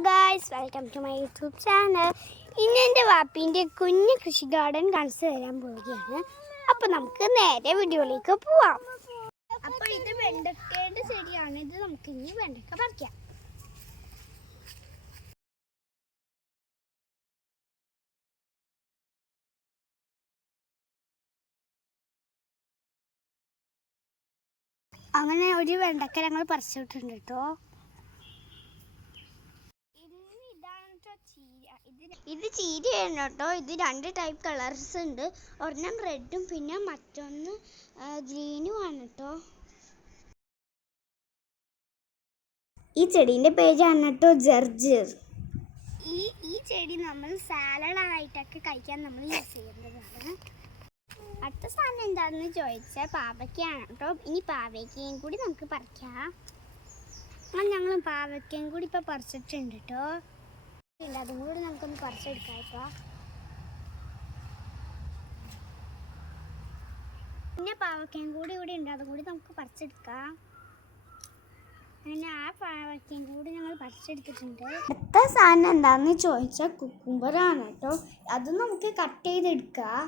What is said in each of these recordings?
Guys welcome to my YouTube channel ഇന്ന് എന്റെ വാപ്പീന്റെ കുഞ്ഞ് കൃഷി ഗാർഡൻ കാണിച്ചു തരാൻ പോവുകയാണ്. അപ്പോൾ നമുക്ക് നേരെ വീഡിയോയിലേക്ക് പോവാം. അപ്പോൾ ഇത് വെണ്ടക്കയുടെ ചെടിയാണ്. ഇത് നമുക്ക് ഇനി വെണ്ടക്ക പറിക്കാം. അങ്ങനെ ഒരു വെണ്ടക്ക ഞങ്ങൾ പറിച്ചിട്ടുണ്ട് കേട്ടോ. ഇത് ചീരയാണ് കേട്ടോ. ഇത് രണ്ട് ടൈപ്പ് കളേഴ്സ് ഉണ്ട്. ഒരെണ്ണം റെഡും പിന്നെ മറ്റൊന്ന് ഗ്രീനും ആണ് കേട്ടോ. ഈ ചെടീന്റെ പേരാണ് കേട്ടോ ജർജർ. ഈ ഈ ചെടി നമ്മൾ സാലഡ് ആയിട്ടൊക്കെ കഴിക്കാൻ നമ്മൾ യൂസ് ചെയ്യുന്നതാണ് അടുത്ത സാധനം എന്താണെന്ന് ചോദിച്ചാൽ പാവയ്ക്കാണ് കേട്ടോ. ഇനി പാവയ്ക്കയും കൂടി നമുക്ക് പറിക്കാം. ആ ഞങ്ങൾ പാവയ്ക്കയും കൂടി ഇപ്പോൾ പറിച്ചിട്ടുണ്ട് കേട്ടോ. ഉണ്ട് അതും കൂടി നമുക്കൊന്ന് പറിച്ചെടുക്കാം ഇപ്പോൾ പിന്നെ പാവക്കയും കൂടി ഇവിടെ ഉണ്ട് അതും കൂടി നമുക്ക് പറിച്ചെടുക്കാം. അങ്ങനെ ആ പാവക്കയും കൂടി ഞങ്ങൾ പറിച്ചെടുത്തിട്ടുണ്ട്. അടുത്ത സാധനം എന്താണെന്ന് ചോദിച്ചാൽ കുക്കുംബറാണ് കേട്ടോ. അത് നമുക്ക് കട്ട് ചെയ്തെടുക്കാം.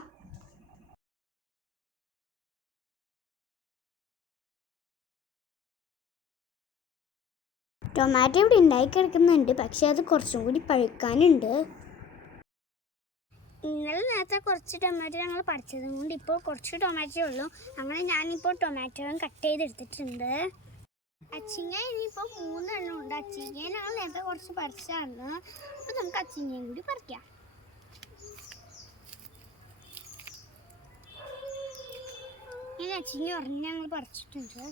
ടൊമാറ്റോ ഇവിടെ ഉണ്ടായി കിടക്കുന്നുണ്ട്. പക്ഷെ അത് കുറച്ചും കൂടി പഴുക്കാനുണ്ട്. ഇന്നലെ നേരത്തെ കുറച്ച് ടൊമാറ്റോ ഞങ്ങൾ പഠിച്ചത് കൊണ്ട് ഇപ്പോൾ കുറച്ച് ടൊമാറ്റോ ഉള്ളൂ. അങ്ങനെ ഞാനിപ്പോൾ ടൊമാറ്റോയും കട്ട് ചെയ്തെടുത്തിട്ടുണ്ട്. അച്ചിങ്ങ ഇനിയിപ്പോൾ മൂന്നെണ്ണം ഉണ്ട്. അച്ചിങ്ങ ഞങ്ങൾ നേരത്തെ കുറച്ച് പറിച്ചാണ് അപ്പോൾ നമുക്ക് അച്ചിങ്ങയും കൂടി പറിക്കാം. ഇങ്ങനെ അച്ചിങ്ങ ഉറങ്ങി ഞങ്ങൾ പറിച്ചിട്ടുണ്ട്.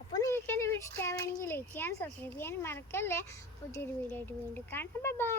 അപ്പോൾ നിങ്ങൾക്ക് എന്റെ വീഡിയോ ഇഷ്ടമാണെങ്കിൽ ലൈക്ക് ചെയ്യാൻ സബ്സ്ക്രൈബ് ചെയ്യാൻ മറക്കല്ലേ. പുതിയൊരു വീഡിയോ ആയിട്ട് വീണ്ടും കാണാം. Bye bye